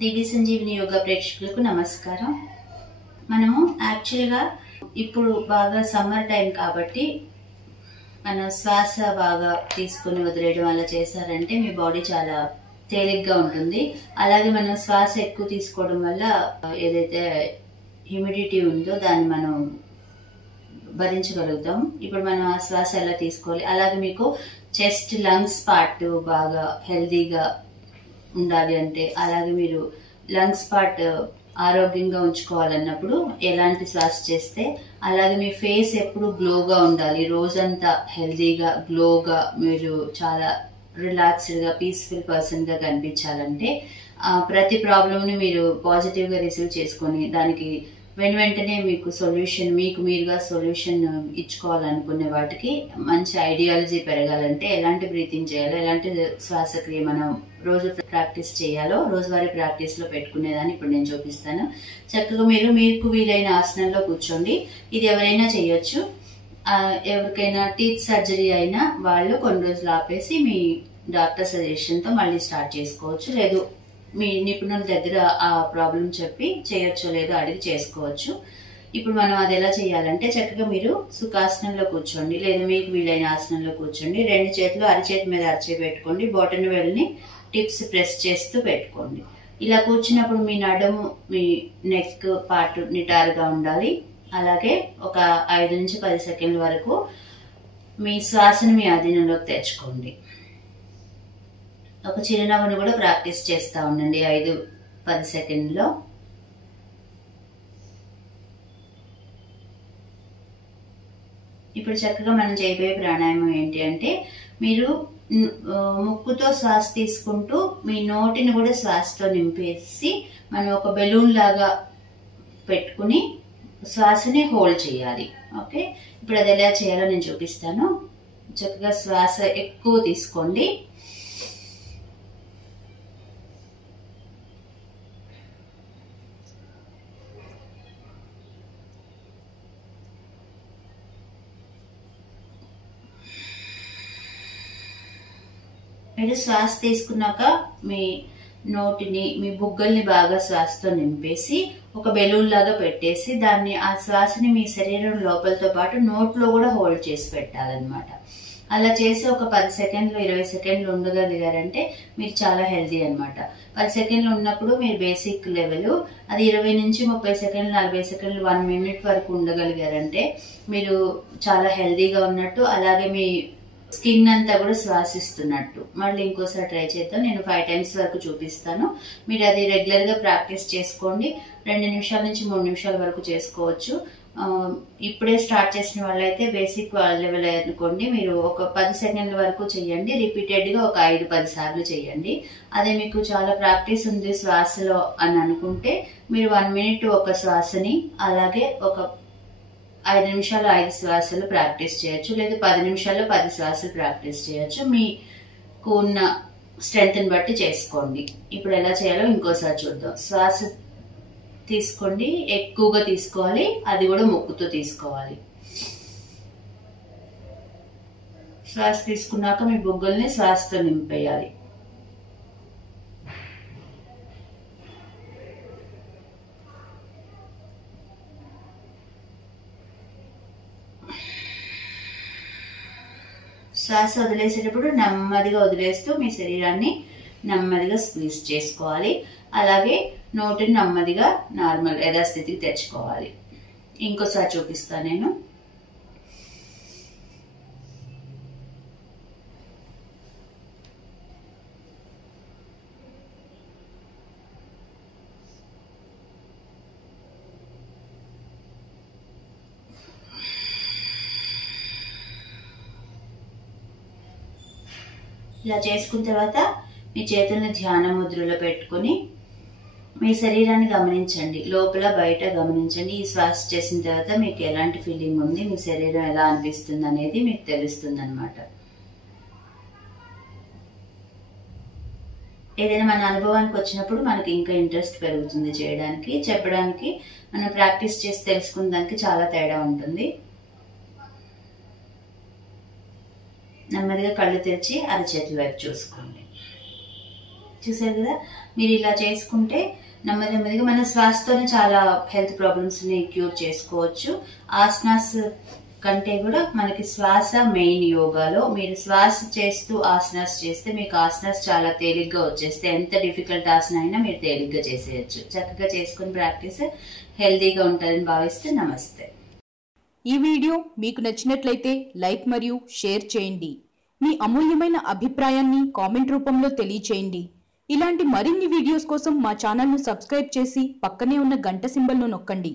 దివ్య సంజీవిని యోగా ప్రేక్షకులకు నమస్కారం. మనము యాక్చువల్గా ఇప్పుడు బాగా సమ్మర్ టైం కాబట్టి మన శ్వాస బాగా తీసుకుని వదిలేయడం వల్ల చేశారంటే మీ బాడీ చాలా తేలిగ్గా ఉంటుంది. అలాగే మనం శ్వాస ఎక్కువ తీసుకోవడం వల్ల ఏదైతే హ్యూమిడిటీ ఉందో దాన్ని మనం భరించగలుగుతాం. ఇప్పుడు మనం ఆ శ్వాస ఎలా తీసుకోవాలి, అలాగే మీకు చెస్ట్ లంగ్స్ పార్ట్ బాగా హెల్దీగా ఉండాలి అంటే, అలాగే మీరు లంగ్స్ పార్ట్ ఆరోగ్యంగా ఉంచుకోవాలన్నప్పుడు ఎలాంటి శ్వాస చేస్తే, అలాగే మీ ఫేస్ ఎప్పుడు గ్లోగా ఉండాలి, రోజంతా హెల్దీగా గ్లోగా మీరు చాలా రిలాక్స్డ్గా పీస్ఫుల్ పర్సన్గా కనిపించాలంటే ప్రతి ప్రాబ్లమ్ని మీరు పాజిటివ్గా రిసీవ్ చేసుకొని దానికి వెంటనే మీకు సొల్యూషన్, మీకు మీరుగా సొల్యూషన్ ఇచ్చుకోవాలనుకునే వాటికి మంచి ఐడియాలజీ పెరగాలంటే ఎలాంటి బ్రీతింగ్ చేయాలో, ఎలాంటి శ్వాసక్రియ మనం రోజు ప్రాక్టీస్ చేయాలో రోజువారీ ప్రాక్టీస్లో పెట్టుకునేదాన్ని ఇప్పుడు నేను చూపిస్తాను. చక్కగా మీకు వీలైన ఆసనంలో కూర్చోండి. ఇది ఎవరైనా చేయొచ్చు. ఎవరికైనా టీత్ సర్జరీ అయినా వాళ్ళు కొన్ని రోజులు ఆపేసి మీ డాక్టర్ సజెషన్తో మళ్ళీ స్టార్ట్ చేసుకోవచ్చు. లేదు మీ నిపుణుల దగ్గర ఆ ప్రాబ్లం చెప్పి చేయొచ్చో లేదో అడిగి చేసుకోవచ్చు. ఇప్పుడు మనం అది ఎలా చేయాలంటే, చక్కగా మీరు సుఖాసనంలో కూర్చోండి, లేదా మీకు వీలైన ఆసనంలో కూర్చోండి. రెండు చేతులు అరచేతి మీద అరచేయి పెట్టుకోండి. బొటన వేలుని టిప్స్ ప్రెస్ చేస్తూ పెట్టుకోండి. ఇలా కూర్చున్నప్పుడు మీ నడుము, మీ నెక్ పార్ట్ నిటారుగా ఉండాలి. అలాగే ఒక 5 నుంచి 10 సెకండ్ల వరకు మీ శ్వాసను మీ అధీనంలోకి తెచ్చుకోండి. ఒక చిరునవ్వును కూడా ప్రాక్టీస్ చేస్తూ ఉండండి 5-10 సెకండ్లో. ఇప్పుడు చక్కగా మనం చేయబోయే ప్రాణాయామం ఏంటి అంటే, మీరు ముక్కుతో శ్వాస తీసుకుంటూ మీ నోటిని కూడా శ్వాసతో నింపేసి మనం ఒక బెలూన్ లాగా పెట్టుకుని శ్వాసని హోల్డ్ చేయాలి. ఓకే, ఇప్పుడు అది ఎలా చేయాలో నేను చూపిస్తాను. చక్కగా శ్వాస ఎక్కువ తీసుకోండి. మీరు శ్వాస తీసుకున్నాక మీ నోటిని, మీ బుగ్గల్ని బాగా శ్వాసతో నింపేసి ఒక బెలూన్ లాగా పెట్టేసి దాన్ని, ఆ శ్వాసని మీ శరీరం లోపలతో పాటు నోట్లో కూడా హోల్డ్ చేసి పెట్టాలన్నమాట. అలా చేసి ఒక 10 సెకండ్లు 20 సెకండ్లు ఉండగలిగారంటే మీరు చాలా హెల్దీ అనమాట. 10 సెకండ్లు ఉన్నప్పుడు మీరు బేసిక్ లెవెల్, అది 20 నుంచి 30 సెకండ్లు 40 సెకండ్లు 1 మినిట్ వరకు ఉండగలిగారంటే మీరు చాలా హెల్దీగా ఉన్నట్టు, అలాగే మీ స్కిన్ అంతా కూడా శ్వాసిస్తున్నట్టు. మళ్ళీ ఇంకోసారి ట్రై చేద్దాం. నేను 5 టైమ్స్ వరకు చూపిస్తాను. మీరు అది రెగ్యులర్ గా ప్రాక్టీస్ చేసుకోండి. 2 నిమిషాల నుంచి 3 నిమిషాల వరకు చేసుకోవచ్చు. ఇప్పుడే స్టార్ట్ చేసిన వాళ్ళైతే బేసిక్ లెవెల్ అనుకోండి, మీరు ఒక 10 సెకండ్ల వరకు చేయండి. రిపీటెడ్ గా ఒక 5-10 సార్లు చేయండి. అదే మీకు చాలా ప్రాక్టీస్ ఉంది శ్వాసలో అని అనుకుంటే మీరు 1 మినిట్ ఒక శ్వాసని, అలాగే ఒక 5 నిమిషాలు 5 శ్వాసలు ప్రాక్టీస్ చేయొచ్చు, లేదా 10 నిమిషాల్లో 10 శ్వాసలు ప్రాక్టీస్ చేయొచ్చు. మీకు ఉన్న స్ట్రెంగ్త్ ని బట్టి చేసుకోండి. ఇప్పుడు ఎలా చేయాలో ఇంకోసారి చూద్దాం. శ్వాస తీసుకోండి, ఎక్కువగా తీసుకోవాలి, అది కూడా ముక్కుతో తీసుకోవాలి. శ్వాస తీసుకున్నాక మీ బుగ్గల్ని శ్వాసతో నింపేయాలి. శ్వాస వదిలేసేటప్పుడు నెమ్మదిగా వదిలేస్తూ మీ శరీరాన్ని నెమ్మదిగా స్క్వీజ్ చేసుకోవాలి. అలాగే నోటిని నెమ్మదిగా నార్మల్ యథాస్థితికి తెచ్చుకోవాలి. ఇంకోసారి చూపిస్తాను నేను. ఇలా చేసుకున్న తర్వాత మీ చేతుల్ని ధ్యాన ముద్రలో పెట్టుకుని మీ శరీరాన్ని గమనించండి, లోపల బయట గమనించండి. ఈ శ్వాస చేసిన తర్వాత మీకు ఎలాంటి ఫీలింగ్ ఉంది, మీ శరీరం ఎలా అనిపిస్తుంది అనేది మీకు తెలుస్తుంది అనమాట. ఏదైనా మన అనుభవానికి వచ్చినప్పుడు మనకి ఇంకా ఇంట్రెస్ట్ పెరుగుతుంది చేయడానికి, చెప్పడానికి. మనం ప్రాక్టీస్ చేసి తెలుసుకున్న దానికి చాలా తేడా ఉంటుంది. నెమ్మదిగా కళ్ళు తెరిచి అరచేతుల వైపు చూసుకోండి. చూసారు కదా, మీరు ఇలా చేసుకుంటే నెమ్మదిగా మన శ్వాసతోనే చాలా హెల్త్ ప్రాబ్లమ్స్ ని క్యూర్ చేసుకోవచ్చు. ఆసనాస్ కంటే కూడా మనకి శ్వాస మెయిన్ యోగాలో. మీరు శ్వాస చేస్తూ ఆసనాస్ చేస్తే మీకు ఆసనాస్ చాలా తేలిగ్గా వచ్చేస్తే ఎంత డిఫికల్ట్ ఆసన అయినా మీరు తేలిగ్గా చేసేయచ్చు. చక్కగా చేసుకుని ప్రాక్టీస్ హెల్తీగా ఉంటారని భావిస్తే నమస్తే. ఈ వీడియో మీకు నచ్చినట్లయితే లైక్ మరియు షేర్ చేయండి. మీ అమూల్యమైన అభిప్రాయాన్ని కామెంట్ రూపంలో తెలియచేయండి. ఇలాంటి మరిన్ని వీడియోస్ కోసం మా ఛానల్ను సబ్స్క్రైబ్ చేసి పక్కనే ఉన్న గంట సింబల్ను నొక్కండి.